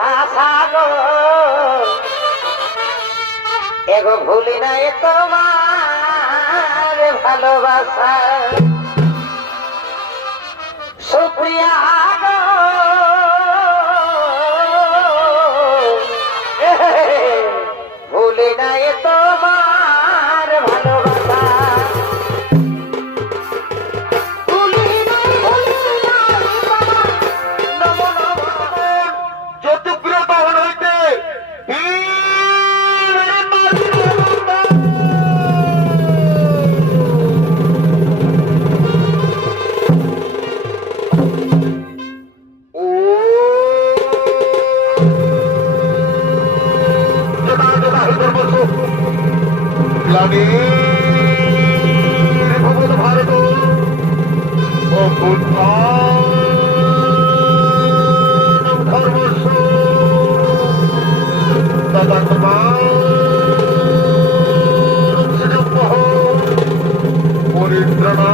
ভাষা গো এগো ভুলি নাই তোমার ভালোবাসা সুপ্রিয়া গো ভুলি নাই তোমার ভালোবাসা ভারত ও ধর্মস্ব পরিত্রাণা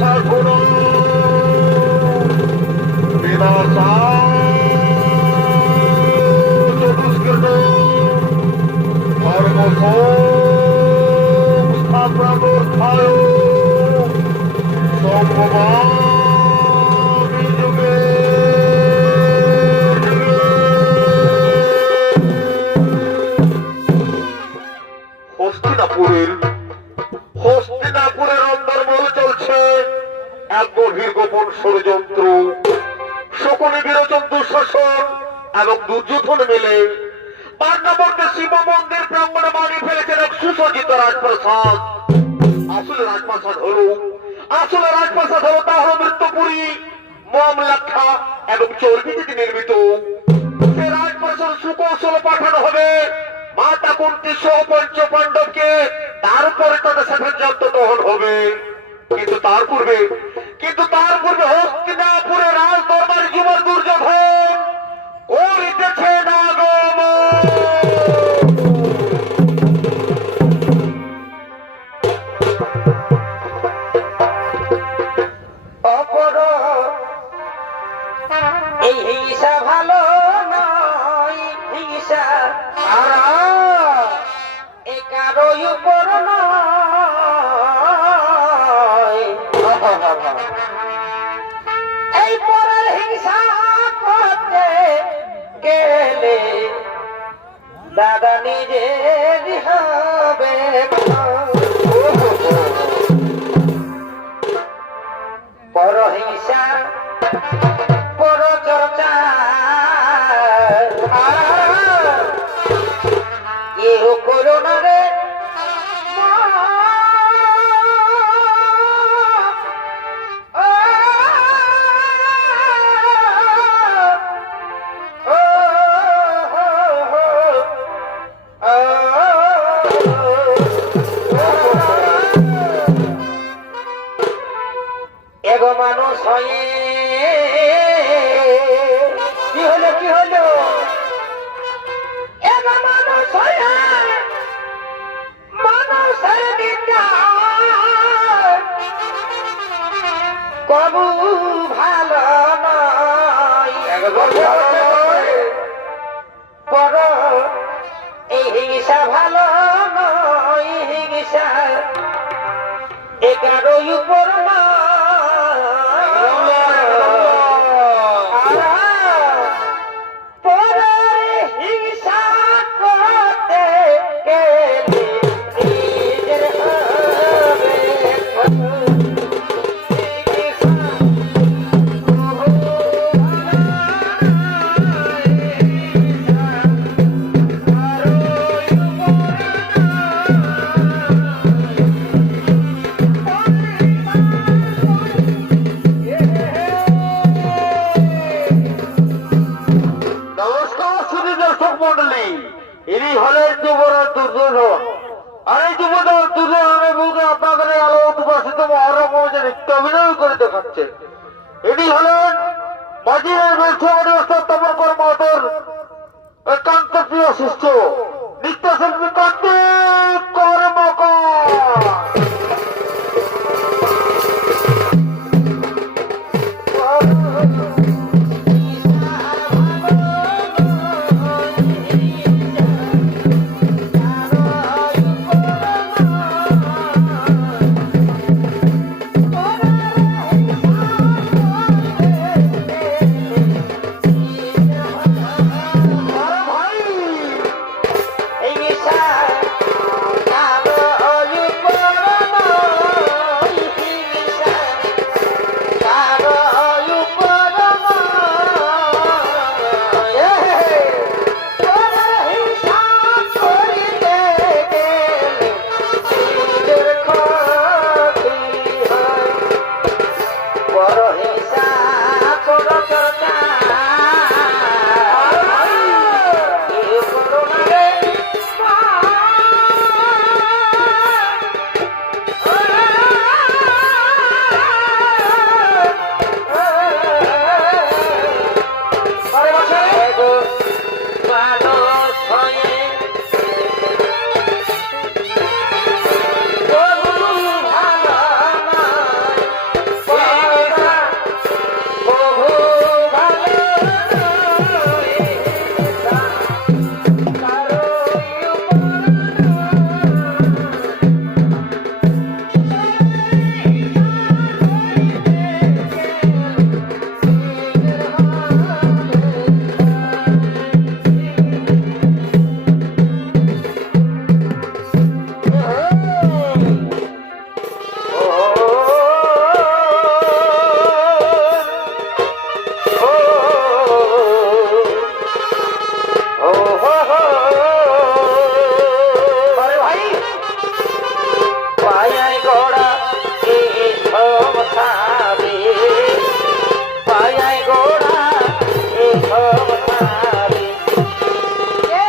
সাগুণ বিনাশা চতুষ্কৃত ধর্মস্থাপনাবস্থায় সৌম্যবাদী যুগে হস্তিনাপুরের অন্দরমহলে চলছে এক গভীর গোপন ষড়যন্ত্র। শকুনি বিরোচন দুঃশাসন এবং দুর্যোধন মিলে পাণ্ডবকে শিব মন্দির প্রাঙ্গণে বানিয়ে ফেলেছেন এক সুসজ্জিত রাজপ্রাসাদ। আসলে রাজপ্রাসাদ হলো তা হলো মৃত্যুপুরী, মমলাক্ষা এবং চর্বিতে নির্মিত। সে রাজপ্রাসাদ সুকৌশলে পাঠানো হবে মাতা কুন্তী সহ পঞ্চ পাণ্ডবকে, তারপরে তাদের সাথে যন্ত্রগ্রহণ হবে। কিন্তু তার পূর্বে হস্তিনাপুরে রাজ দরবার যুবর দুর্যোধন করিতেছে আগমন। এই হিংসা ভালো নয়, হিংসা এ কারোই উপর নয়। এই পরের হিংসা করতে গেলে দাদা নিজে হবে পর হিংসা পর চর্চা কেউ করো না রে এগো মানুষ হয়ে কি হলো এগো মানুষ হয়ে মানুষের নিন্দা কবু ভালো নয়। পর এই হিংসা ভালো নয়, হিংসা এগারোই উপর হিংসা করতে গেলে নিজের হবে ইনি হলেন যুবরাজ দুর্যোধন। আর এই যুবরাজ দুর্যোধনের বুকে আপনাদের আলো উদ্ভাসিত মহরম নৃত্য অভিনয় করে দেখাচ্ছে। ইনি হলেন মাঝিরাজ স্থাপন কর্মকর একান্ত প্রিয় শিষ্য নৃত্যশিল্পী কার্তিক কর্মকার। মায়ায় গোড়া এই সংসারে কে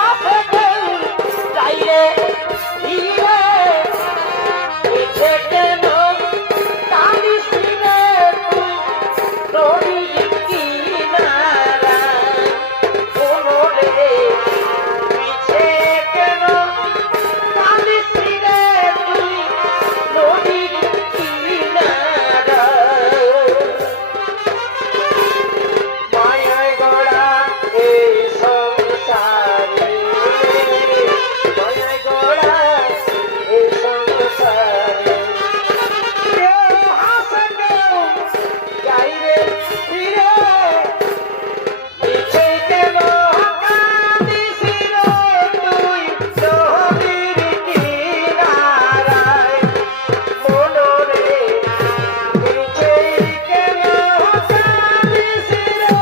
আছে কেউ চাইলে ধীরে পিছে কেন কাঁদিস রে তুই নদীর কিনারায় কোনো রে পিছে কেন কাঁদিস রে তুই নদীর কিনারায় মায়ায় গড়া এই সংসারে মায়ায় গড়া এই সংসারে কেউ হাসে কেউ যাই রে ফিরে পিছে কেন কাঁদিস রে তুই নদীর কিনারায় মনরে পিছে কেন কাঁদিস রে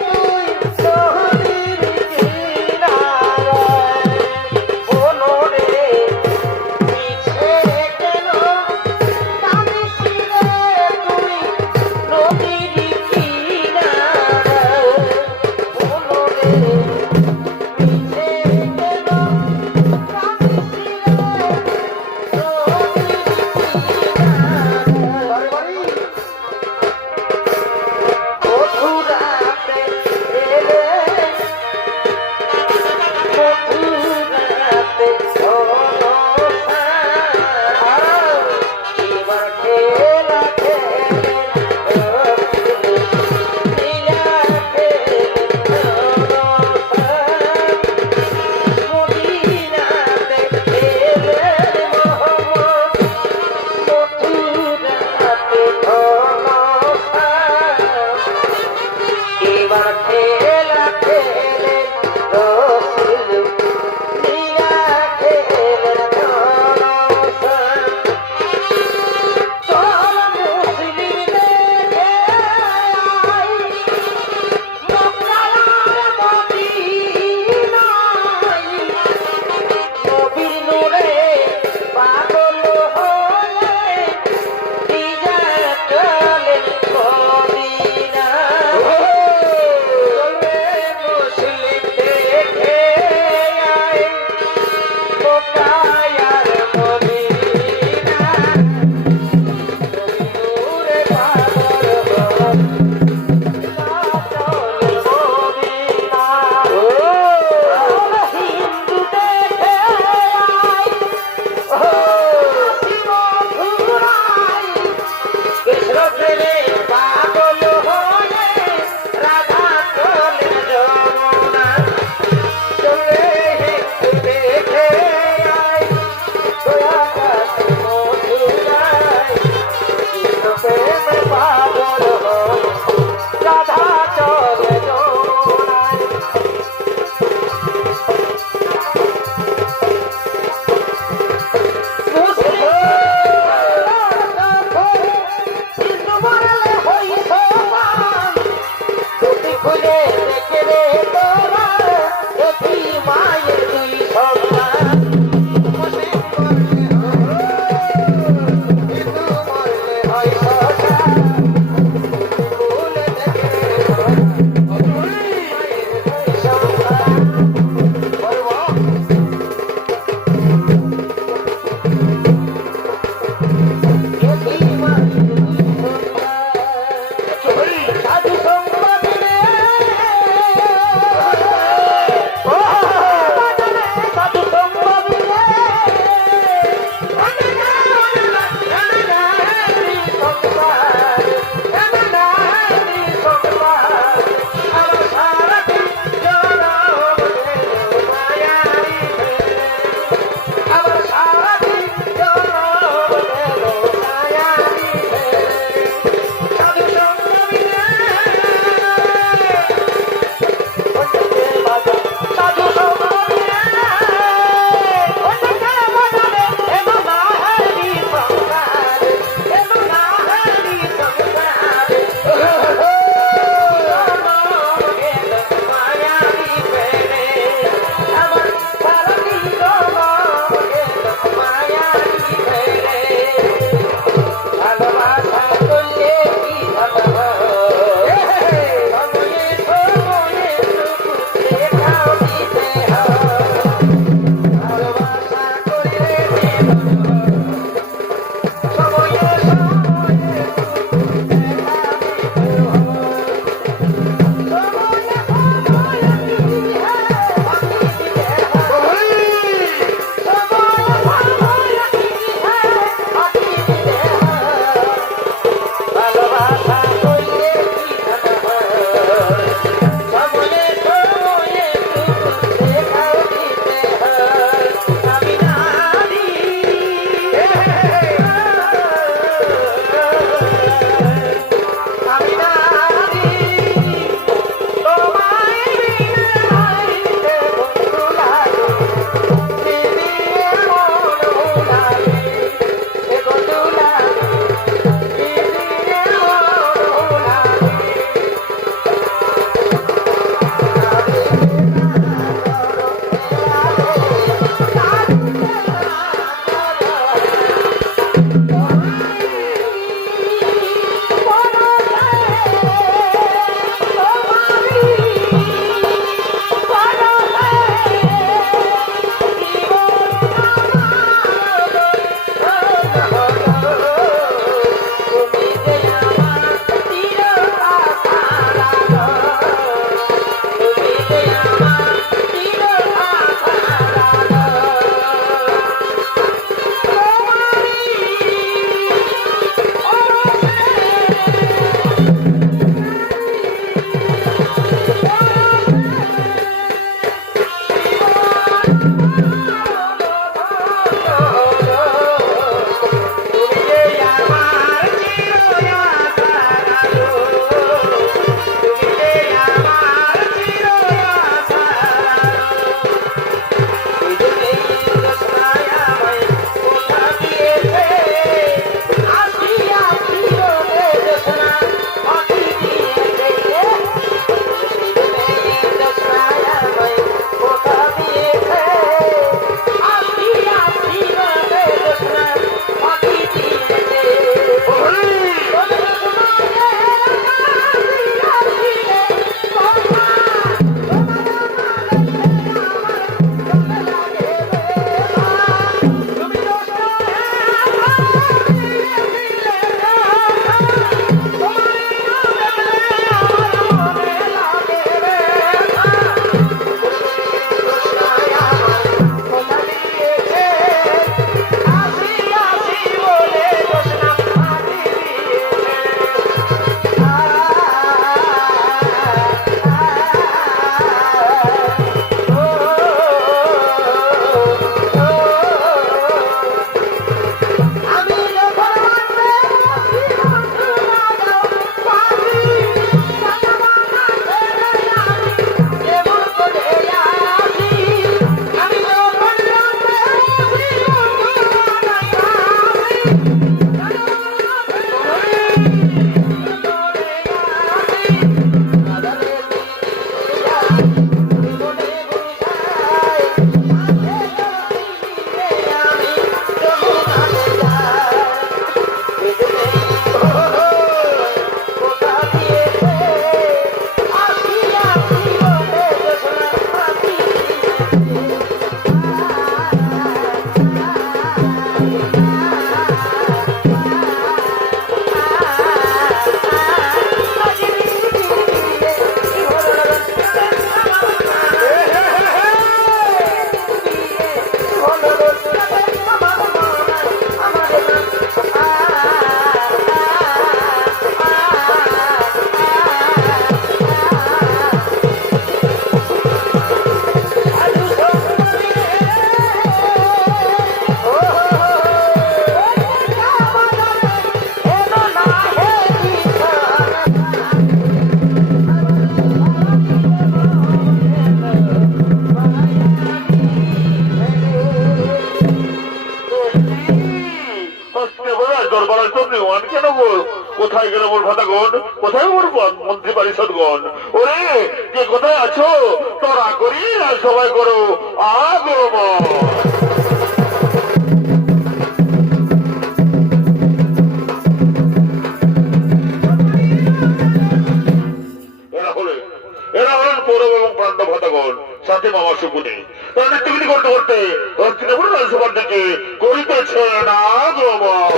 তুই নদীর কিনারায় মনরে পিছে কেন কাঁদিস রে তুই নদীর কিনারায় মনরে পিছে কেন কাঁদিস রে মথুরাতে এলে মথুরাতে এবার খেলা খেলে লীলা খেলে মদিনাতে এলে মোহাম্মদ মথুরাতে এবার খেলা খেলে রসুল লীলা খেলে চল মুসলিম দেখে আই মক্কার মদিনায় নবীর নূরে পাগল হয়ে দিজা চলেন মদিনায় চলবে মুসলিম দেখে আয় মক্কার মদিনা নূরে পাগল হয়ে হিন্দু দেখে কৃষ্ণ প্রেমে পাগল হয়ে রাধা চলে যমুনা চলে হিন্দু দেখে দয়া কাছে মথুরায় কৃষ্ণ প্রেমে পাগল হয়ে রাধা চলে যমুনায় খুলে দেখে রে তোরা একই মায়ের দুই সন্তান মনে করলে হিন্দু মরলে হয় সদা খুলে দেখে রে তোরা মায়ের দুই সন্তান বলবো একই মায়ের দুই সন্তান সাধু সম্পদ রে ভক্তগণ, কোথায় আমার মন্ত্রী পরিষদগণ? ওরে যে কোথায় আছো, তোরা করি না সবাই করো আগমন। এরা হলেন পৌরব এবং পাণ্ডব ভক্তগণ, সাথে মামা শকুনি। তারা নৃত্যগীতি করতে করতে হস্তিনাপুর রাজসভার দিকে করিতেছেন আগমন।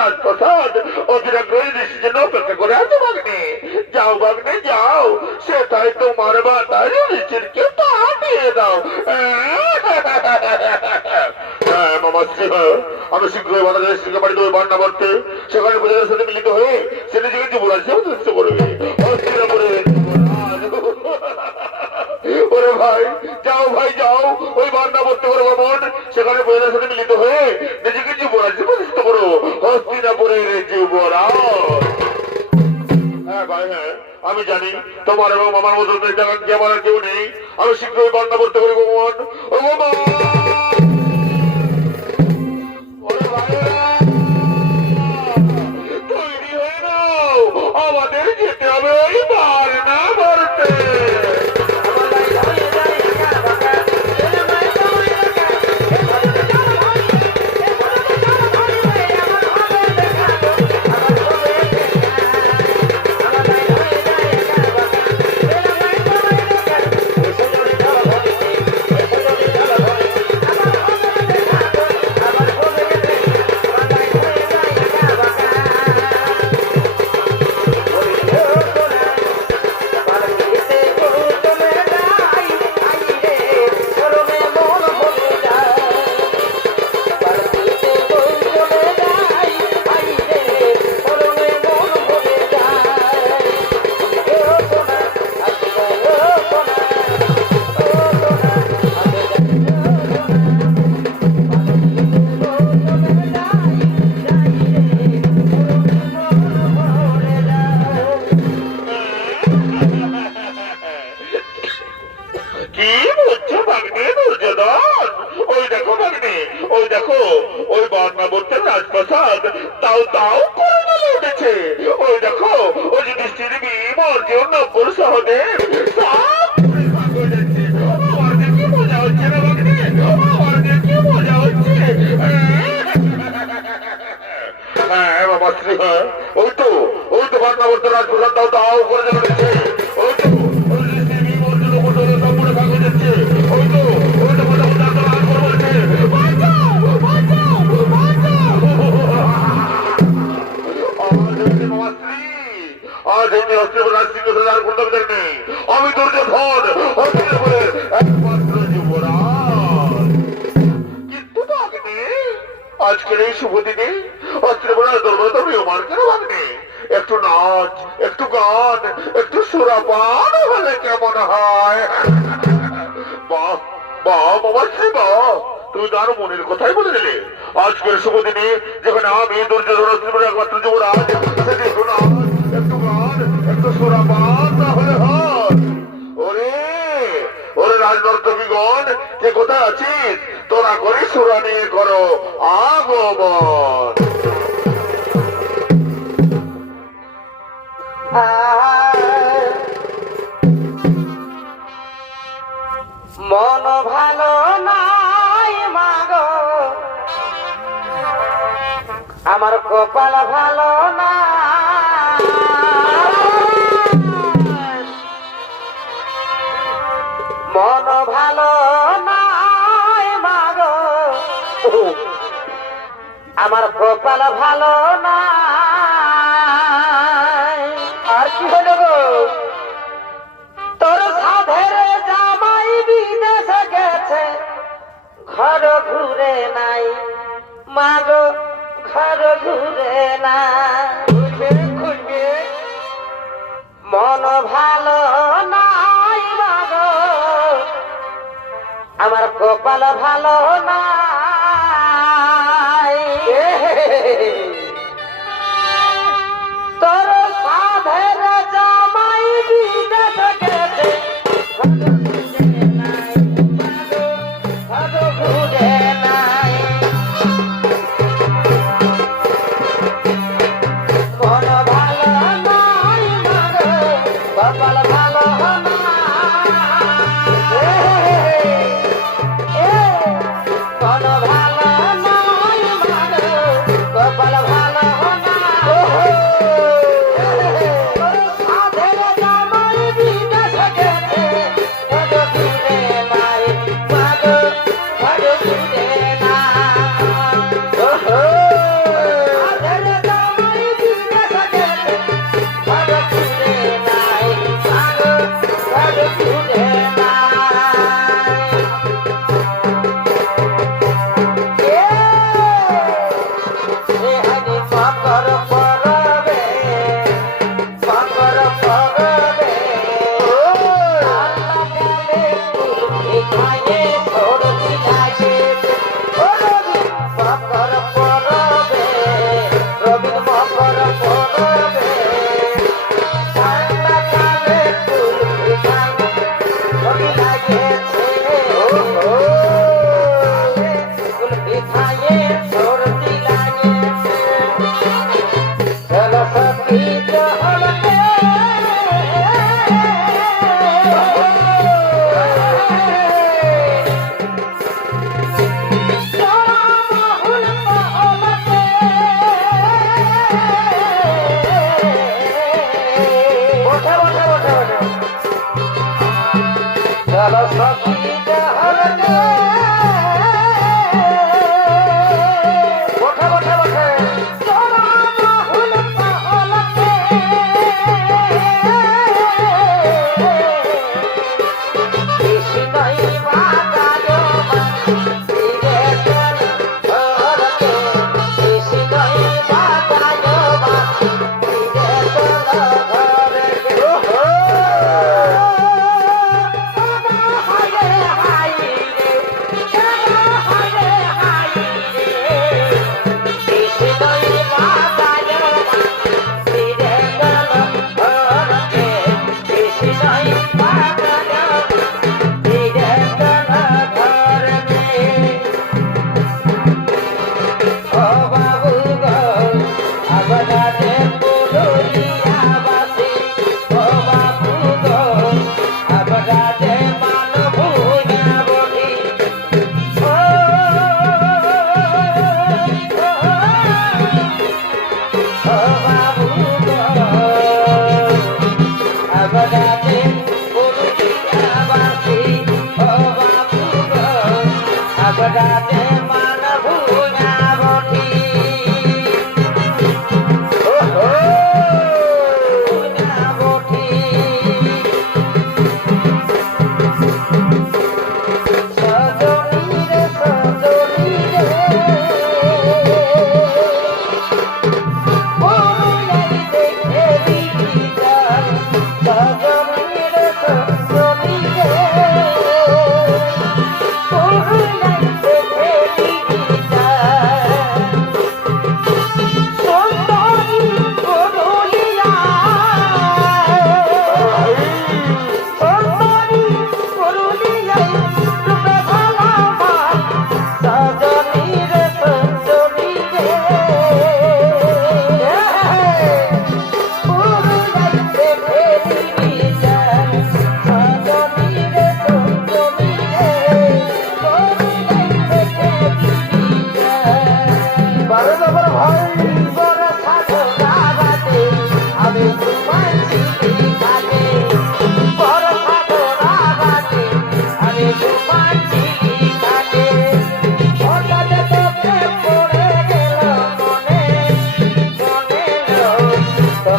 রাজপ্রসাদ অতিরাগ্রহী দৃষ্টির জন্য অপেক্ষা করে আছে ভাগ্নে। যাও ভাগ্নে যাও, সেটাই তোমার বাতার ঋষিরকে পাঠিয়ে দাও। মামা আমি শীঘ্রই বাতাদের স্ত্রীকে বাড়িতে ওই বান্না করতে, সেখানে প্রজাদের সাথে মিলিত হয়ে সেটা থেকে যুবরাজ সেবা চেষ্টা করবে। ওরে ভাই যাও, ভাই যাও, ওই বান্না করতে করো গমন, সেখানে প্রজাদের সাথে মিলিত হয়ে নিজেকে যুবরাজ প্রতিষ্ঠা করো, হস্তিনাপুরের যুবরাজ। হ্যাঁ ভাই হ্যাঁ, আমি জানি তোমার এবং আমার মতো কি আমার কেউ নেই। আমি শীঘ্রই বান্না করতে করি গমন। ও গমন তৈরি হয়ে নাও, আমাদের যেতে হবে ওই বান্না করতে। প্রসাদ তাও তাও করে জ্বলে উঠেছে। ওই দেখো ওই যে বৃষ্টির বিমর জন্য পুরুষ হদের সব পুড়ে ভাগ হয়ে যাচ্ছে। আমার যে কি মজা হচ্ছে রে বাগনে, আমার যে কি মজা হচ্ছে। হ্যাঁ বাবা শ্রী, হ্যাঁ ওই তো বাদনাবর্ত রাজপ্রসাদ তাও তাও করে জ্বলে উঠেছে। ওই তো ওই বৃষ্টির বিমর জন্য পুরুষ হদের সব পুড়ে ভাগ হয়ে যাচ্ছে। ওই তো মোটামুটি আর করে বলছে বাঁচাও বাঁচাও বাঁচাও। আমি দুর্যোধন একমাত্র যুবরাজ। কিন্তু ভাগ্নে আজকের এই শুভ দিনে অস্ত্রবরাজ দরবার তুমি আমার কেন ভাগ্নে? একটু নাচ, একটু গান, একটু সুরাপান হলে কেমন হয়? বাহ বাহ বাবা শ্রী বাহ, তুমি তার মনের কথাই বলে দিলে। আজকের শুভ দিনে যেখানে আমি দুর্যোধন একমাত্র যুবরাজ, সেটি একটু নাচ, একটু গান, একটু সুরাপান না হলে হয়? ওরে ওরে রাজনর্তকীগণ, কে কোথায় আছিস? তোরা করে সুরা নিয়ে করো আগমন। মন ভালো নাই মাগো, আমার কপাল ভালো না। মন ভালো নাই মাগো, আমার কপাল ভালো না। আর কি হলো গো? তোর সাধের জামাই বিদেশে গেছে, ঘর ঘুরে নাই মাগো, ঘর ঘুরে না। খুঁজবে মন ভালো নাই মাগো, আমার কপাল ভালো নাই। তোর সাধের জামাই বিদেশে গেছে, ঘর ঘুরে নাই। মন ভালো নাই মাগো, কপাল ভালো না। মন ভালো নাই মাগো, কপাল ভালো না। সাধের জামাই বিদেশে গেছে, ঘর ঘুরে নাই মাগো, ঘর ঘুরে নাই। সাধের জামাই বিদেশে গেছে, ঘর ঘুরে নাই মাগো, ঘর ঘুরে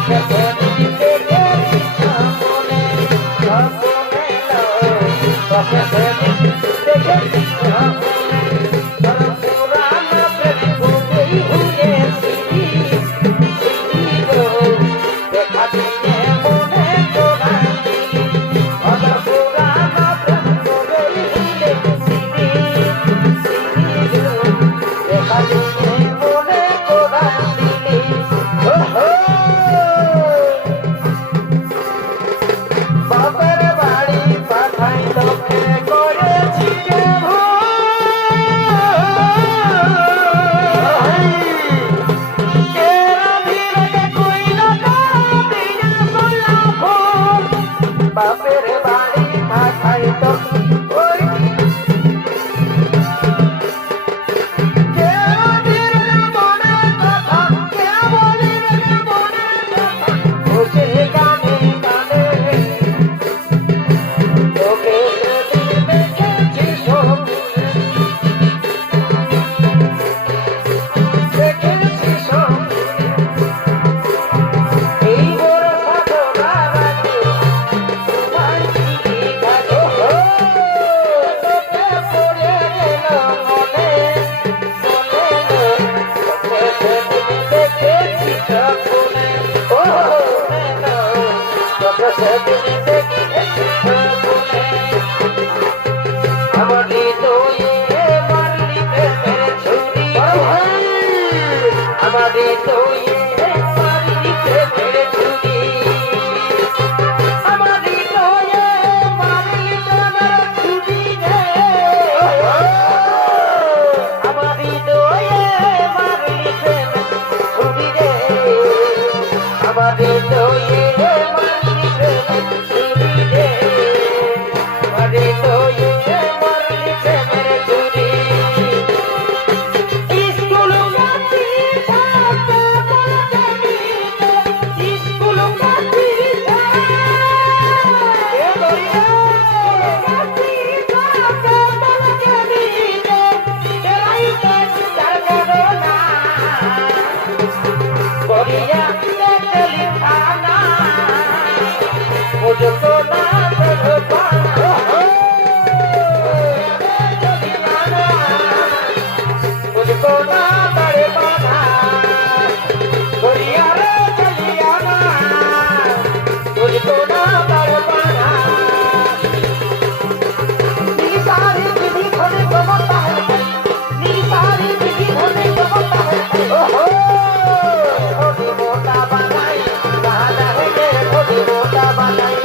তোকে সেদিন দেখেছি স্বপ্নে স্বপ্নে তোকে সেদিন দেখেছি স্বপ্নে তোর পুরানো প্রেম ভুলেই ভুলেছি দেখা দিনে মনে তোরা তোর পুরানো প্রেম ভুলেই ভুলেছি দেখা দিনে মনে তোরা বাপের বাড়ি পাঠাই তোকে করেছি রে বাপের বাড়ি পাঠাই তোকে আমার হৃদয়ে মারলি প্রেমের ছুরি আমার হৃদয়ে মারলি প্রেমের ছুরি আমার হৃদয়ে মারলি প্রেমের ছুরি রে আমার হৃদয়ে মারলি প্রেমের ছুরি রে আমার হৃদয়ে মারলি প্রেমের ছুরি রে আমার হৃদয়ে মারলি প্রেমের ছুরি স্কুল গাতি থাকতে বলতে দিতে স্কুল গাতি থাকতে বলতে গাতি থাকতে বলতে দিতে চলাইতে তার করোনা করিয়া দেখলি খানা মুঝको ना कर पाना मुझको ना कर पाना गोरिया रे चलिया ना मुझको ना कर पाना नी सारी विधि खोने को बोलता है नी सारी विधि खोने को बोलता है ओहो मोटा बनाई कहा जाएंगे मोटा बनाई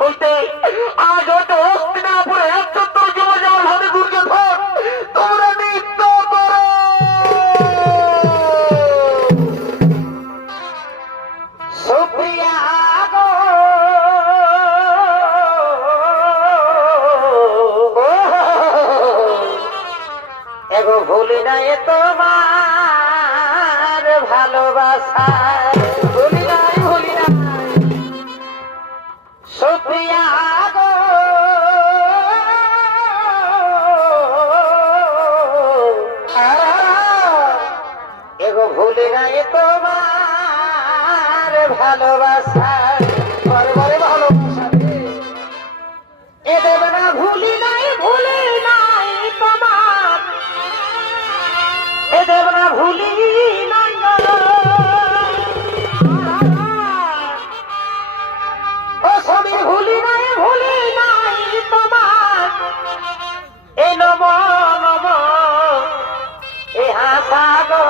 হইতে আজ হয়তো হস্তিনাপুরে একচত্বর যুব যেমন হবে দুর্যোধন তোমরা নৃত্য করো। সুপ্রিয়া গো এগো ভুলি নাই তোমার ভালোবাসা, ভুলি নাই ভুলি নাই সুপ্রিয়া গো এগো ভুলি নাই তোমার ভালোবাসা, বড় বড় ভালোবাসা এ দেবে না ভুলি নাই তোমার, এ দেবে না ভুলি নাই গো। ও স্বামী ভুলি নাই তোমার, এ নম নম এ হাসা গো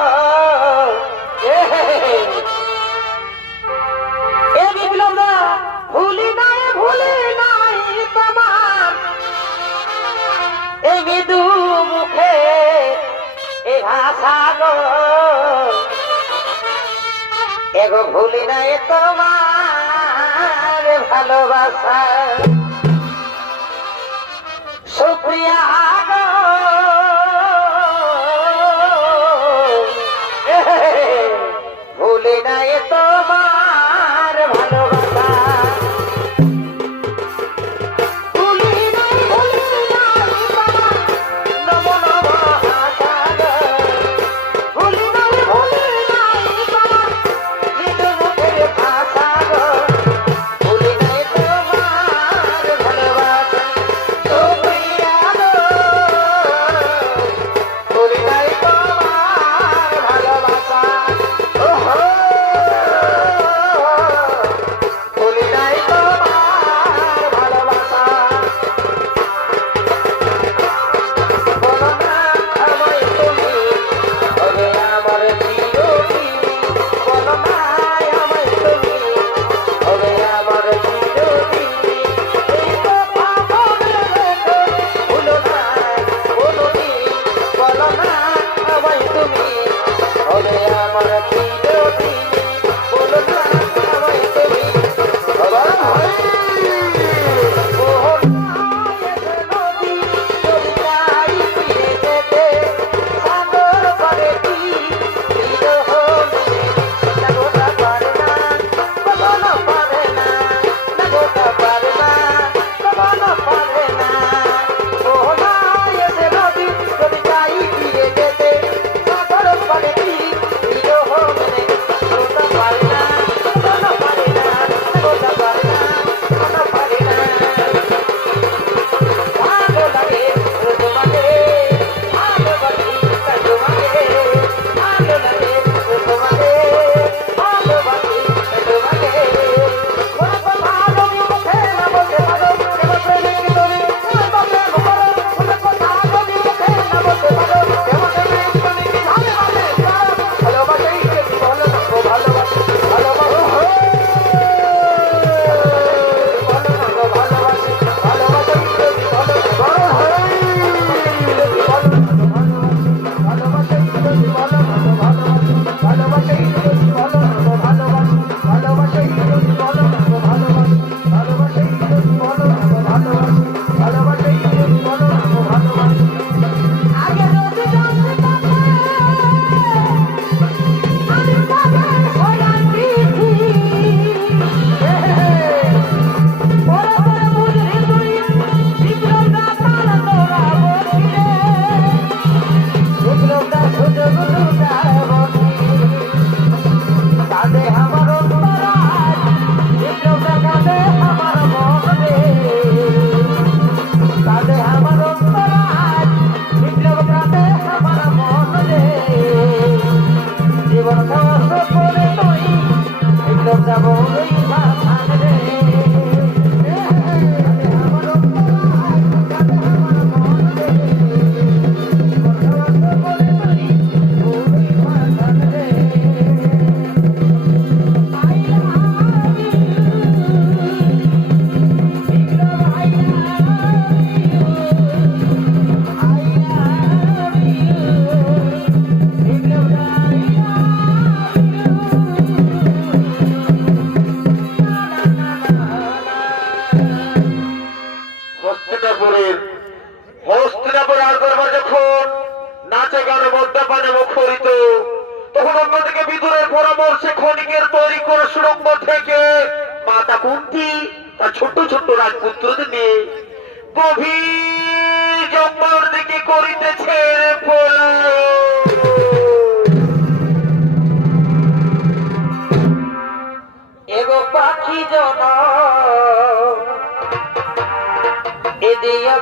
এ বিপ্লব না ভুলি নাই তোমার, এ মৃদু মুখে এ ভাষা গো এগো ভুলি নাই তোমার ভালোবাসা সুপ্রিয়া গো ভুলি নাই তোমার ভালোবাসা, ভুলি নাই তোমার নম নম হাসা গো, ভুলি নাই তোমার মৃদু মুখের ভাষা গো, ভুলি নাই তোমার ভালোবাসা সুপ্রিয়া গো, ভুলি নাই তোমার ভালোবাসা ওহো, ভুলি নাই তোমার ভালোবাসা। বলো না আমায় তুমি হবে আমার চিরদিন, বলো না আমায় তুমি হবে আমার চিরদিন, এই কথা মনে রেখো ভুলো না কোনোদিন, বলো না আমায় তুমি হবে আমার চিরদিন, বলো না আমায় তুমি হবে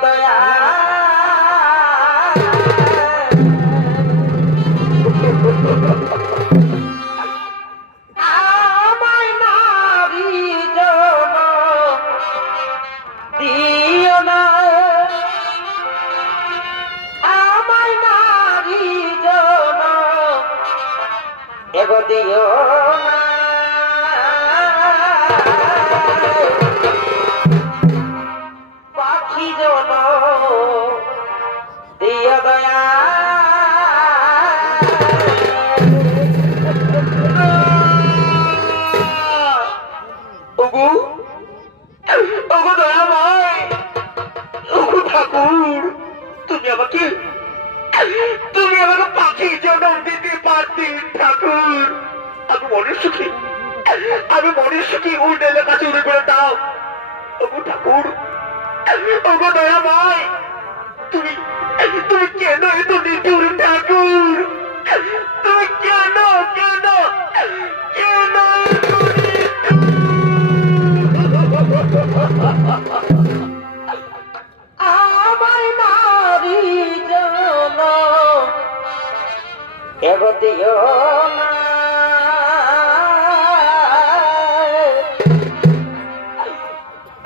দয়া আমায় নারী জন দিও না আমায় নারী জন এগো দিও না পাখি জন দিও দয়া ওগো ওগো দয়াময়, ওগো ঠাকুর, তুমি আমাকে পাখি জন্ম দিতে পারতে ঠাকুর। আমি মনের সুখী উল্টের কাছে উড়ে করে দাও। ওগো ঠাকুর, ওগো দয়াময়, তুমি তুমি কেন এত নিঠুর ঠাকুর? তুমি কেন কেন কেন এত আমায় নারী জন এগো দিও না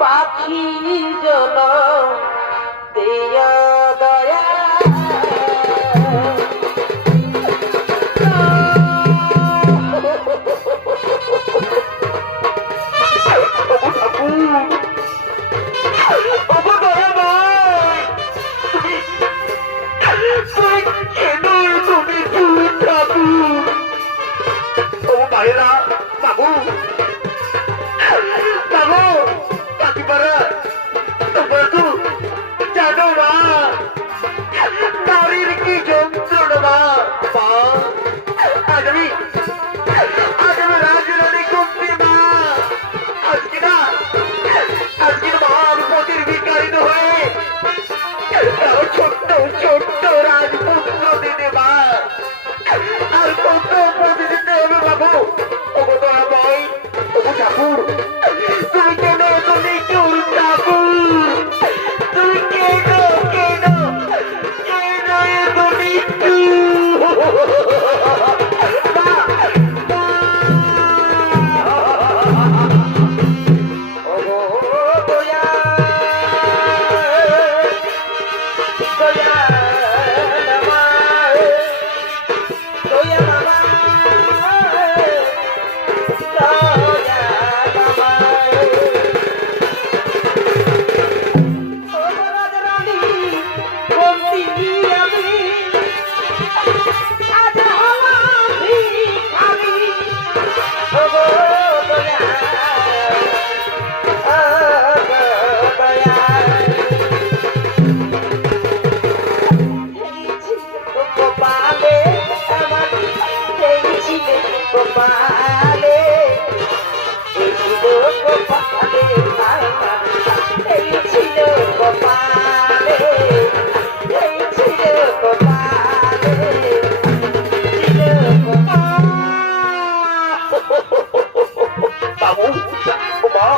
পাখি জন দিও দয়া ওগো দয়াময়, তুমি কেন এত নিঠুর ঠাকুর? ও মায়েরা, বাবু বাবু কাকিমারা, তোমরা তো জানো না নারীর কি যন্ত্রণা মা। আজ আমি রাজরানী করছি মা। আজকে না মা আমি পতির বিকারিত হয়ে ছোট্ট ছোট্ট রাজপুত্র দিদি মা। আর কত পতি দিতে হবে বাবু? ওগো দয়াময়, ওগো ঠাকুর, তুমি কেন এত নিঠুর ঠাকুর? তুমি কেন কেন কেন এত নিঠুর? ওগো দয়া দয়া বাবা দয়া বাবা দয়া বাবা ওগো রাজরানী বন্দি আমি আজ হলাম ভিখারি ওগো দয়া গোপালে আমার ছিল গোপালে ছিল গোপালে ছিল গোপালে ছিল গোপালে ছিল বাবু, ও মা,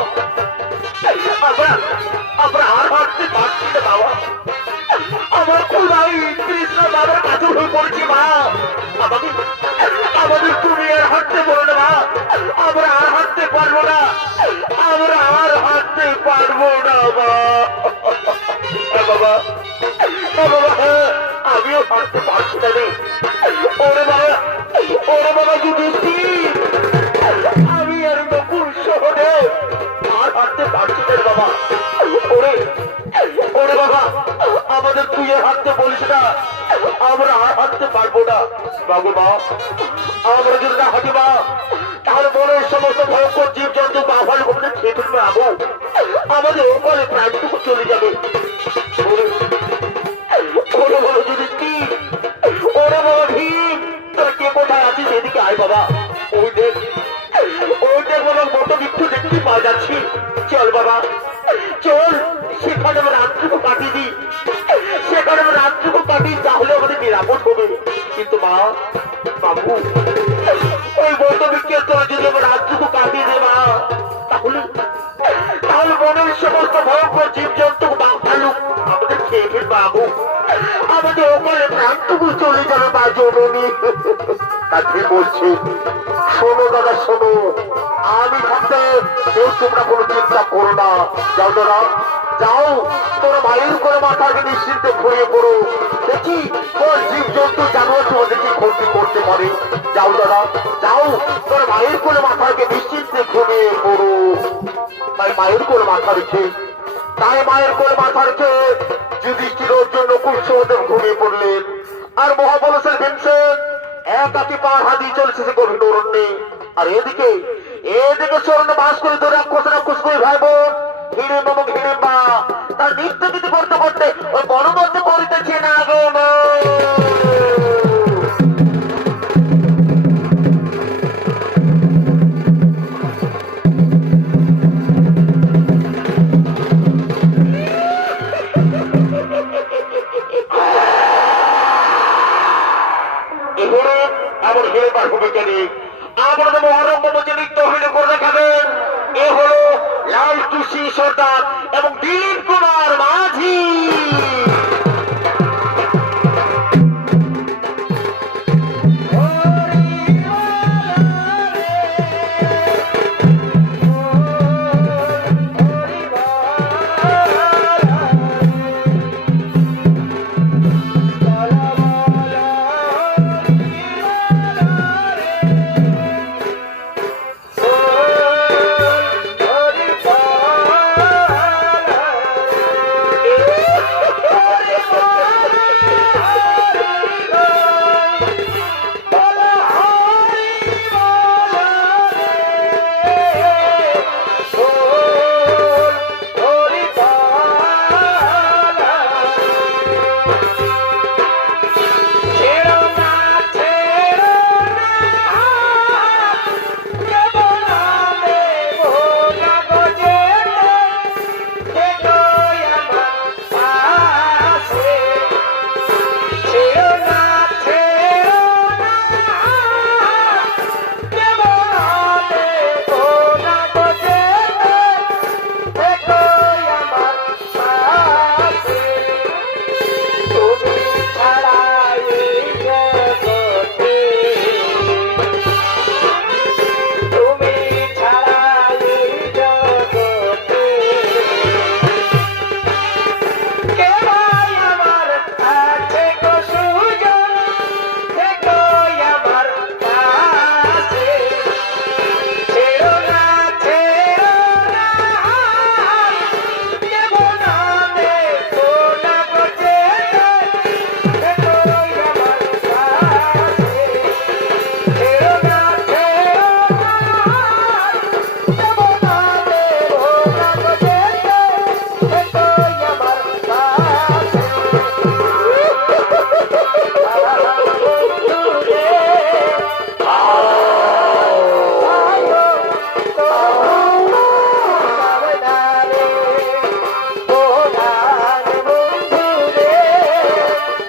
আমরা আর হাঁটতে পারছি না বাবা। আমার খুদাই কৃষ্ণা বাবার কাছে হয়ে পড়েছি মা। আমাদের তুমি আর হাঁটতে বলো না মা। আমরা আর হাঁটতে পারবো না, আমরা আর হাঁটতে পারবো না মা। বাবা বাবা, হ্যাঁ আমিও হাঁটতে পারছি না রে। ওরে বাবা যুধিষ্ঠির, আমি আর নকুল শহরে আর হাঁটতে পারছি না রে বাবা। ওরে বাবা, আমাদের তুই আর হাঁটতে বলিস না, আমরা আর হাঁটতে পারবো না। বাবু মা, আমরা যদি না হাঁটি মা, তাহলে বনের সমস্ত ভয়ঙ্কর জীব জন্তু বাবার ঘুমতে খেয়ে ফেলবে আবু। আমাদের ওপরে প্রাণটুকু চলে যাবে। ওরে বলো যদি কি, ওরে বাবা ভীম, তোর কে কোথায় আছিস এদিকে আয় বাবা। ওই দেখ বাবা, মতো মৃত্যু দেখতে পাওয়া যাচ্ছি। চল বাবা চল, সেখানে আমরা রাত্রিকে কাটিয়ে দিই, সেখানে আমরা রাত্রিকে কাটিয়ে, তাহলে আমাদের নিরাপদ হবে। কিন্তু মা, বাবু, ওই বৌদ্ধবিকের তোরা যদি আমরা রাত্রিকে কাটিয়ে দে মা, তাহলে বনের সমস্ত ভয়ঙ্কর জীব জন্তু বাঘ ভালুক আমাদের বাবু আমাদের ওপরে প্রাণটুকু চলে যাবে মা জননী। তাকে বলছি শোনো দাদা শোনো, আমি থাকতে কেউ তোমরা কোনো চিন্তা করো না। যাও দাদা যাও, তোর মায়ের করে মাথাকে নিশ্চিন্তে ঘুরিয়ে পড়ো, দেখি তোর জীব জন্তু জানোয়ার তোমাদেরকে ক্ষতি করতে পারে। যাও দাদা যাও, তোর মায়ের করে মাথাকে নিশ্চিন্তে ঘুমিয়ে পড়ো। তাই মায়ের করে মাথা রেখে যুধিষ্ঠির অর্জুন নকুল সহদেব ঘুমিয়ে পড়লেন। আর মহাবলসের ভীমসেন একাকি পার হাতিয়ে চলছে সে গভীর অরণ্যে। আর এদিকে স্মরণে বাস করে ধরে রাক্ষস করে ভাই বোন হিড়িম্ব এবং হিড়িম্বা তার নিত্য কিছু করতে করতে ওই বনমধ্যে করিতেছে না গো। আপনাদের মহারম্ভ মধ্যে নৃত্য অভিনয় করে দেখাবেন এ হলো লাল টুসি সর্দার এবং দিলীপ কুমার মাঝি।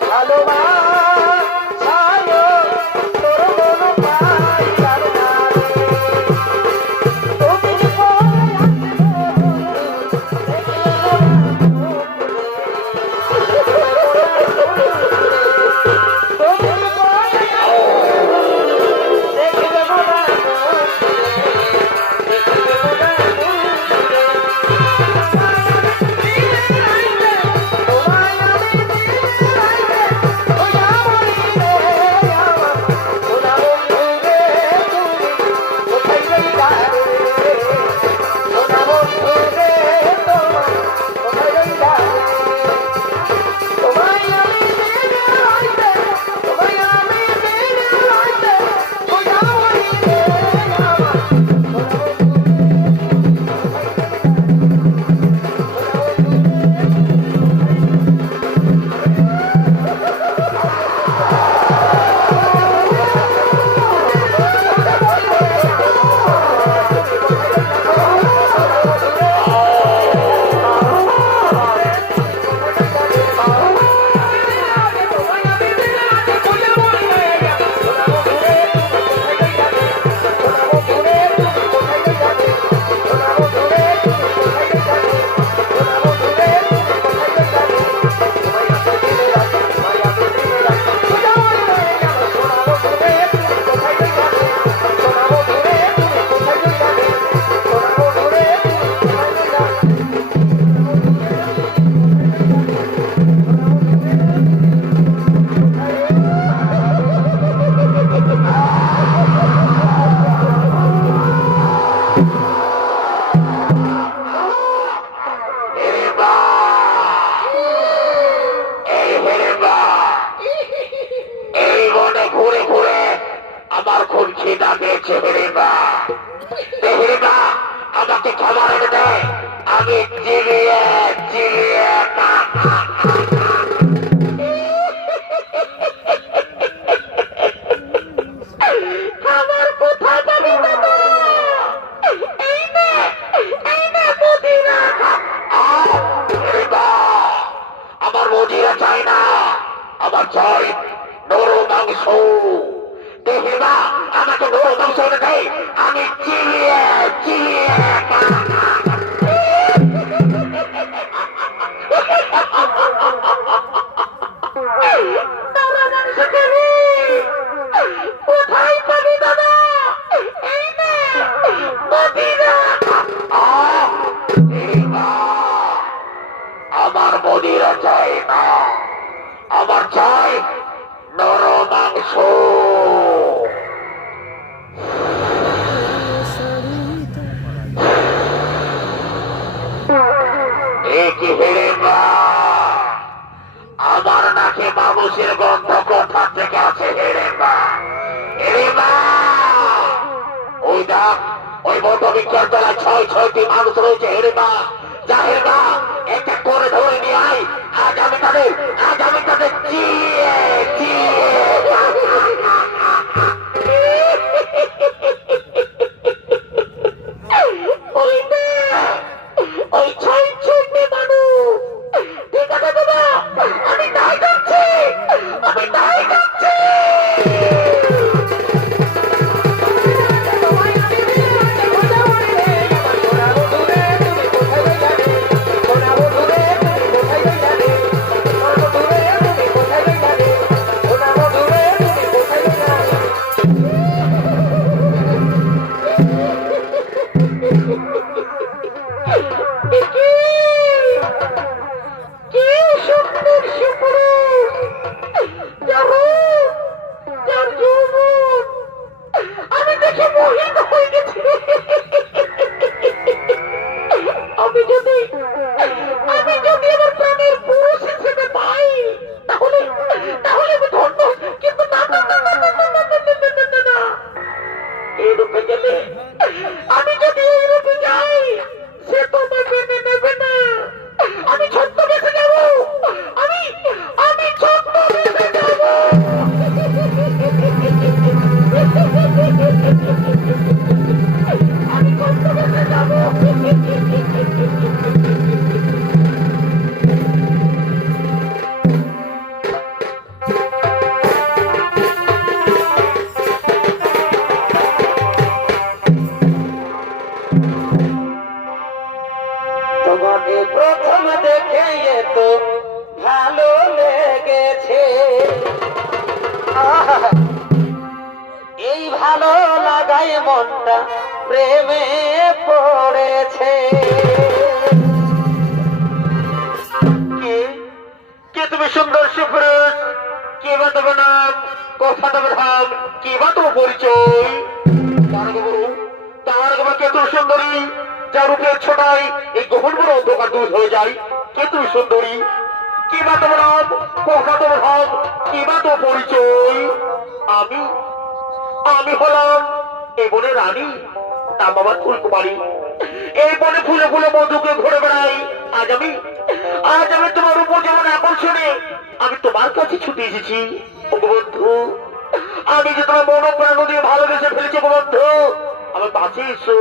ভালোবাসা তোর মন আমার খুব খিদা পেয়েছে হেরিবা। হেরিবা আমাকে খাবার এনে দে, আমি চিবিয়ে চিবিয়ে খাবার কোথায় পাবি বাবা? এই নে, এই নে মদিরা। হেরিবা আমার মদিরা চাই না, আমার চাই নরম মাংস। দেখিবা আমাকে নরম মাংস এনে দেয়, আমি চিবিয়ে চিবিয়ে কোথায় পাবি দাদা? এই নে মদিরা। আমার মদিরা চাই না, আমার চাই নরম মাংস। কি হেরেবা, আমার নাকে মানুষের গন্ধ কোথা থেকে আছে? হেরেবা হেরেবা, ওই দেখ ওই বন্ধবিক্ষার তলায় 6-6টি মানুষ রয়েছে। হেরেবা যা হেরেবা, এক এক করে ধরে নিয়ে আয়। আজ আমি তাদের চিয়ে চিয়ে ওই 6-6টি মানুষ। ঠিক আছে দাদা, আমি তাই করছি, আমি তাই করছি। তোমাকে প্রথম দেখে তো ভালো লেগেছে, এই ভালো লাগাই মনটা প্রেমে পড়েছে। কে তুমি সুন্দর সুপুরুষ? কে বা তোমার নাম, কথা তোমার ধাম, কে বা তোমার পরিচয়? তার কে তুমি সুন্দরী, যার রূপের ছোটাই এই গহন বড় অন্ধকার দূর হয়ে যায়? কে তুমি সুন্দরী? কে বা তোমার নাম, কথা তোমার ধাম, কে বা তোমার পরিচয়? আমি আমি হলাম এই বনের রানী, নাম আমার ফুলকুমারী। এই বনে ফুলে ফুলে মধুকে ঘুরে বেড়াই। আজ আমি তোমার উপর যেমন আকর্ষণে আমি তোমার কাছে ছুটে এসেছি। বন্ধু, আমি যে তোমার মন প্রাণ দিয়ে ভালোবেসে ফেলেছি বন্ধু, আমার কাছে এসো,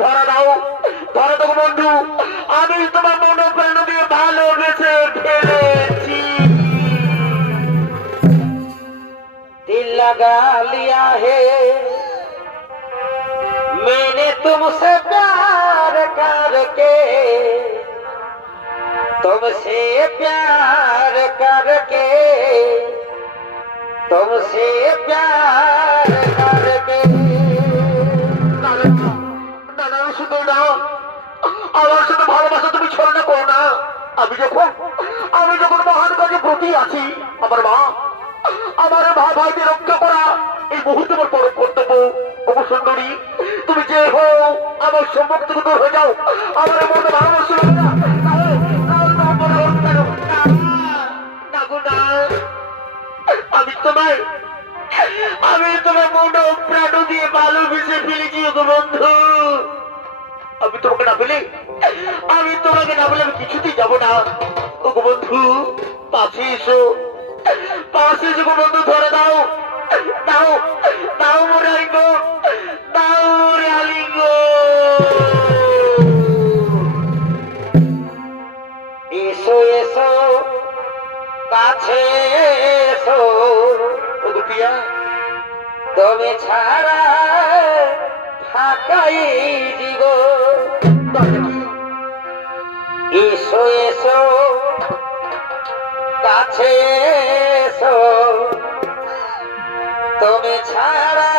ধরা দাও বন্ধু, আমি তোমার মন প্রাণ দিয়ে ভালোবেসে ফেলেছি। दिल लगा लिया है मैंने तुमसे प्यार करके, तुमसे प्यार करके, तुमसे प्यार करके। নানা শুধু না, আমার সাথে ভালোবাসা তুমি ছলনা করো না। আমি যখন মহান কাজে প্রতি আছি, আমার ভাইকে রক্ষা করা এই মুহূর্তে আমার পরম কর্তব্য। অবু সুন্দরী, তুমি যে হও আমার সম্মুখ থেকে দূর হয়ে যাও। আমার মনে ভালোবাসা লাগে না। আমি তোমার মন ভালোবেসে ফেলেছি গো বন্ধু। আমি তোমাকে না পেলে আমি কিছুতেই যাবো না। ও গো বন্ধু, পাশে এসো, পাশে এসো গো বন্ধু, ধরে দাও, দাও, দাও মোরে আলিঙ্গ, দাও মোরে আলিঙ্গ। এসো এসো কাছে এসো, ও গো প্রিয়া, তুমি ছাড়া ফাঁকাই জীবন। এসো এসো কাছে এসো, তুমি ছাড়া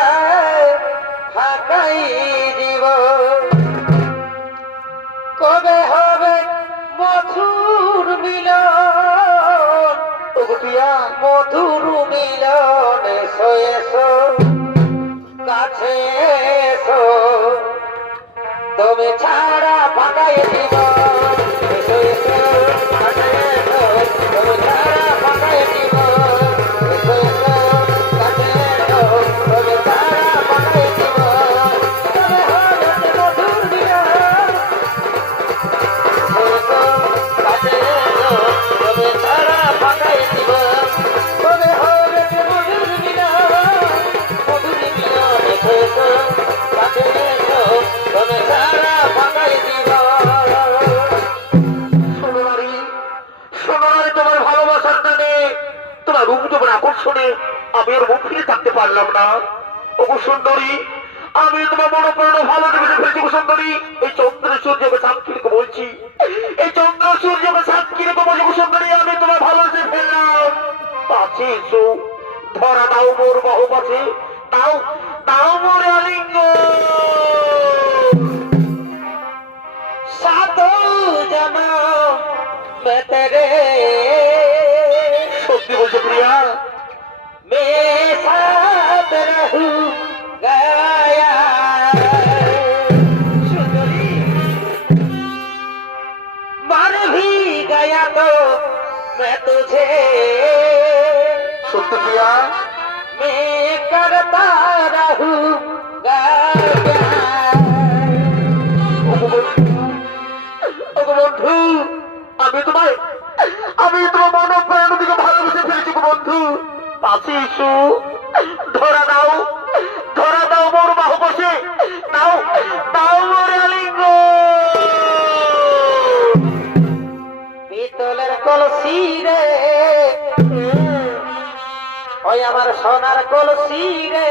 ফাঁকাই জীবন। কবে হবে মধুর মিলন, ও গো প্রিয়া, মধুর মিলন। এসো এসো কাছে এসো, তুমি ছাড়া ফাঁকাই জীবন। এসো এসো কাছে এসো, তুমি ছাড়া ফাঁকাই জীবন। এসো এসো কাছে এসো, তুমি ছাড়া ফাঁকাই জীবন। কবে হবে মধুর মিলন, এসো এসো কাছে এসো, তুমি ছাড়া ফাঁকাই জীবন। কবে হবে মধুর মিলন, মধুর মিলন। এসো এসো কাছে এসো, তুমি ছাড়া ফাঁকাই জীবন। সোনারি, সোনারি, তোমার ভালোবাসার টানে, তোমার রূপ তোমার আকর্ষণে আমি আর মুখ ফিরে থাকতে পারলাম না। ও গো সুন্দরী, আমি তোমার মনে প্রাণ ভালো দেখে ফেলেছি গো সুন্দরী। এই চন্দ্র সূর্যকে সাক্ষী রেখে বলছি, এই চন্দ্র সূর্যকে সাক্ষী রেখে বলছি গো সুন্দরী, আমি তোমার ভালোবেসে ফেললাম। পাশে এসো, ধরা দাও মোর বাহু পাশে, দাও, দাও মোরে আলিঙ্গ। सातो जन्म में तेरे, সত্যি বলছো প্রিয়া, मैं साथ रहूंगा। सुंदरी मर भी गया तो मैं तुझे, সত্যি প্রিয়া, मैं करता रहूंगा प्यार। ও গো বন্ধু, আমি তোমায়, আমি তোমার মন প্রাণ দিকে ভালোবেসে ফেলেছি গো বন্ধু। পাশে এসো, ধরা দাও, ধরা দাও মোর বাহু বসে, দাও, দাও মোরে আলিঙ্গ। পিতলের কলসি রে, ওই আমার সোনার কলসি রে,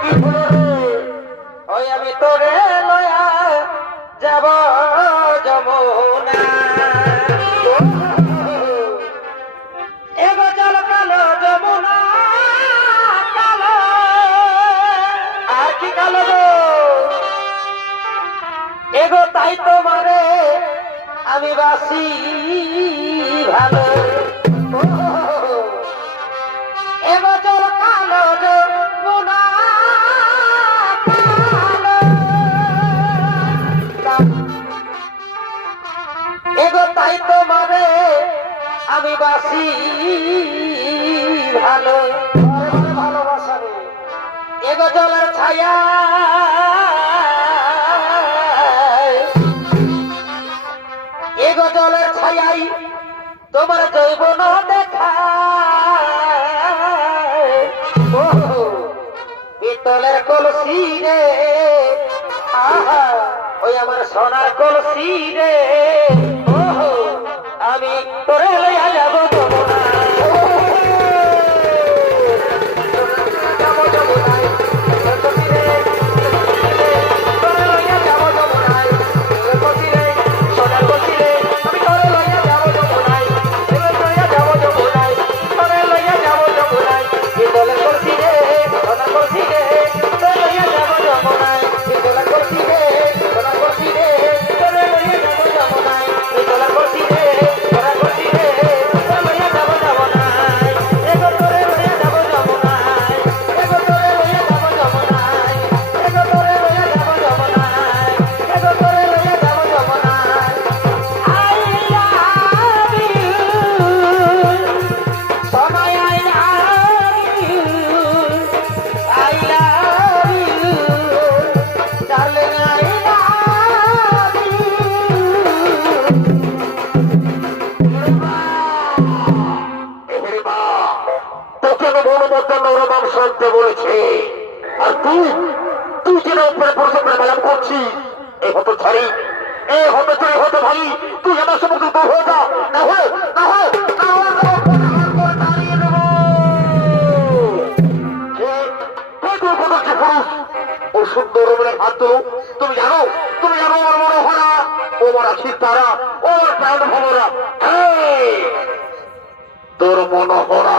কি হলো রে? ওই আমি তোরে লয়া যাব যমুনা। এগো জল কালো যমুনা কালো, আর কি কালো গো? এগো তাই তোমারে আমি বাসি ভালো। এগো জল কালো যমুনা কালো, এগো তাই তোমারে আমি বাসি ভালো। ভালোবাসা রে, এগো জলের ছায়া, এগো জলের ছায়াই তোমার যৌবন দেখা। পিতলের কলসি রে, আহা ওই আমার সোনার কলসি রে, আমি তোরে লইয়া যাব যমুনা। যাব যমুনায়, কলসি রে, তোরে লইয়া যাব যমুনায়। কলসি রে, সোনার কলসি রে, আমি তোরে লইয়া যাব যমুনায়। লইয়া যাব যমুনায়, তোরে লইয়া যাব যমুনায়। পিতলের কলসি রে, সোনার কলসি রে, তোরে লইয়া যাব যমুনায়। পিতলের কলসি রে, সোনার কলসি রে, তোরে লইয়া যাব যমুনায়। পিতলের কলসি রে, সোনার কলসি রে, তোরে আর তুই তুই যেন উপরে পর্যন্ত ব্যায়াম করছিস এই হতো ছাড়ি এই হতো ছাড়ি হতো ভাই তুই আমার সম্মুখে দূর হয়ে যা না হয় না হয় না হয় দাঁড়িয়ে দেবো পুরুষ ও সুন্দর রবিনের হাত ধরো তুমি জানো আমার মনোহরা ও আমার আখির তারা ও আমার প্রাণ ভবরা তোর মনোহরা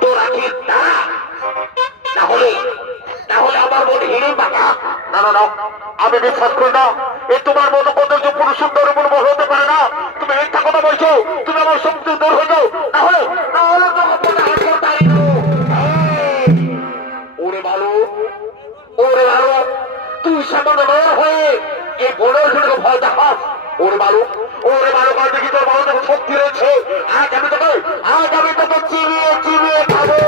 তোর আখির তারা তাহলে আমার মনে হিরে বাবা না না না আমি বিশ্বাস করি না এ তোমার মতো কত যে পুরুষ সুন্দর মনে হতে পারে না তুমি মিথ্যা কথা বলছো তুমি আমার সম্মুখে দূর হয়ে যাও তাহলে ওরে ভালো তুই সামান্য নয় হয়ে এই বড় ছেলেকে ভয় দেখাস ওরে ভালো কাল দেখি তোর ভালো থেকে শক্তি রয়েছে আজ আমি তোকে চিবিয়ে খাবো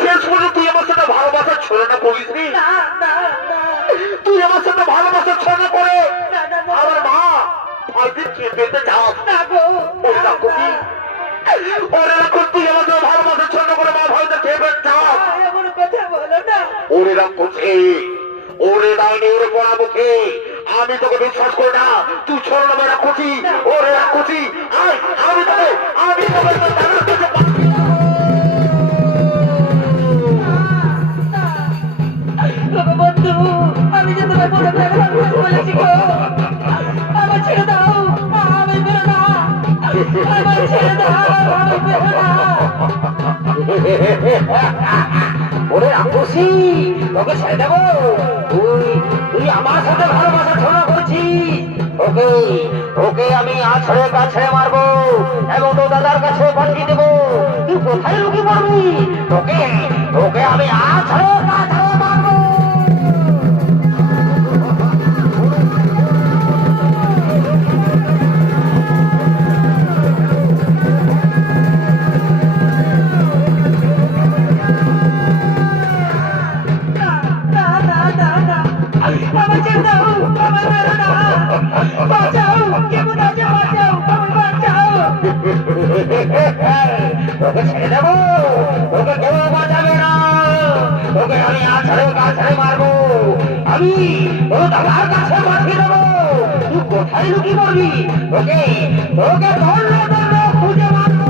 শেষ পর্যন্ত তুই আমার সাথে ভালোবাসার ছলনা করিসনি তুই আমার সাথে ভালোবাসার ছলনা করে আমার মা ভাইদের পেতে যাস ওরে রাখুন তুই আমার সাথে ভালোবাসার ছলনা করে মা ভাইদের খেয়ে যাস ওরে রাখুছি ওরে ডাইনি ওরে পড়া মুখে আমি তোকে বিশ্বাস করি না তুই ছলনা করে রাখুছি ওরে রাখুছি আমি তোকে বন্ধু আমি যে তোমার বড় বলেছি গো আমার ছেড়ে দাও আমি বেরো না আমার ছেড়ে দাও আমি বেরো না ওরে খুশি তোকে ছেড়ে দেবো তুই আমার সাথে ভালোবাসা ছড়া করছিস ওকে আমি আছড়ে কাছে মারবো এবং তো দাদার কাছে পাঠিয়ে দেবো তুই কোথায় লুকিয়ে পড়বি তোকে আমি আছড়ে কাছে মারবো তোকে ছেড়ে দেবো তোকে কেউ বাঁচাবে না তোকে আমি আছড়ে কাছড়ে মারবো আমি ও দাদার কাছে পাঠিয়ে দেবো তুই কোথায় লুকিয়ে পড়বি তোকে খুঁজে মারবো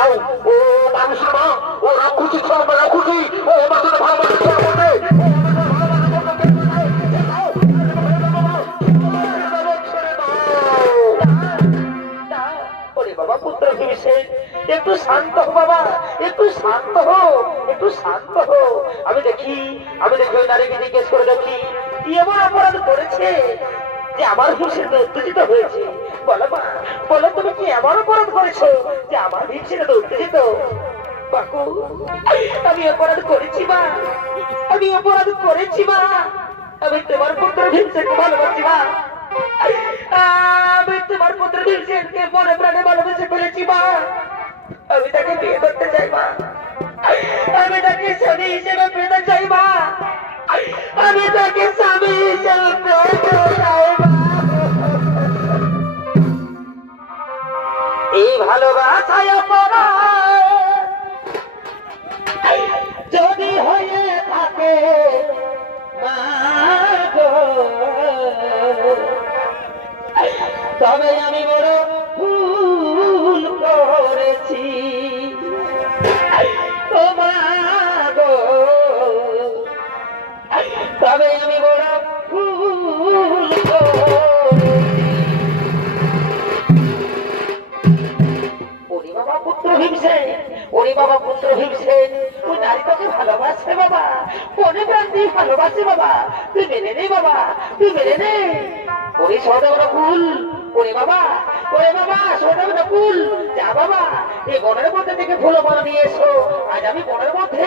দাও ও মানুষের মা ও রাক্ষসী ছিল রাক্ষসী ও আমার সাথে ভালোবাসা ছিল বটে ওরে বাবা পুত্র ভীমসেন একটু শান্ত হো বাবা একটু শান্ত হো একটু শান্ত হো আমি দেখি ওই নারীকে জিজ্ঞেস করে দেখি কি এমন অপরাধ করেছে যে আমার ভীমসেন উত্তেজিত হয়েছে বলো মা বলো তুমি কি এমন অপরাধ করেছো যে আমার ভীমসেন উত্তেজিত বাকু আমি অপরাধ করেছি মা আমি অপরাধ করেছি মা আমি তোমার পুত্র ভীমসেনকে ভালোবাসি মা আমি তোমার পুত্র ভীমসেনকে মনে প্রাণে ভালোবেসে ফেলেছি মা আমি তাকে বিয়ে করতে চাই মা আমি তাকে স্বামী হিসেবে পেতে চাই মা আমি তাকে স্বামী হিসেবে পেতে চাই মা এই ভালোবাসায় অপরাধ যদি হয়ে থাকে মা গো তবে আমি বড় ভুল করেছি ও মা গো তবে আমি বড় ভুল করেছি ওরে বাবা পুত্র ভীমসেন ওরে বাবা পুত্র ভীমসেন ওই নারীটাকে ভালোবাসে বাবা মনে প্রাণ দিয়ে ভালোবাসে বাবা তুই মেনে নে বাবা তুই মেনে নে ওরে সদাগর ফুল ওরে বাবা সদাগর ফুল যা বাবা এই বনের মধ্যে থেকে ফুল মালা নিয়ে এসো আজ আমি বনের মধ্যে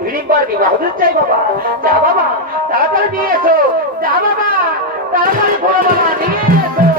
ভিড়িম্বার বিবাহ দিতে চাই বাবা যা বাবা তাড়াতাড়ি নিয়ে এসো যা বাবা তাড়াতাড়ি ফুল মালা নিয়ে এসো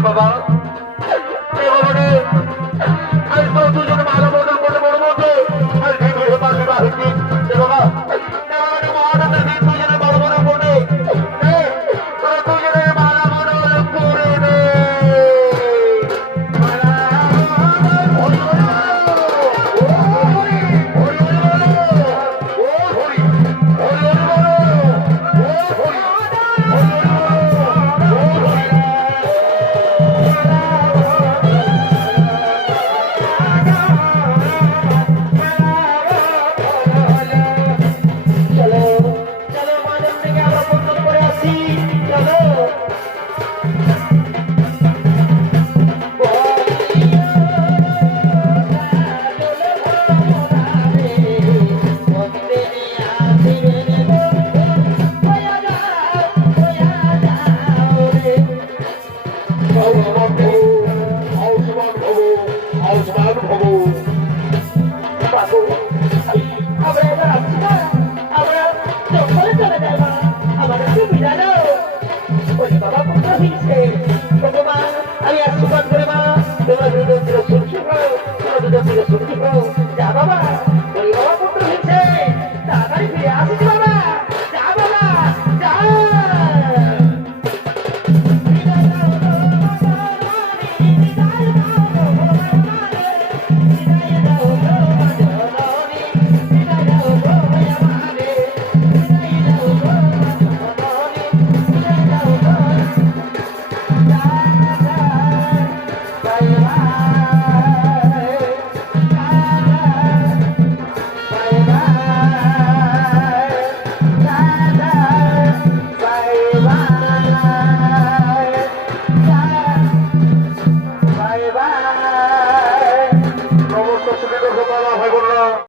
বাবা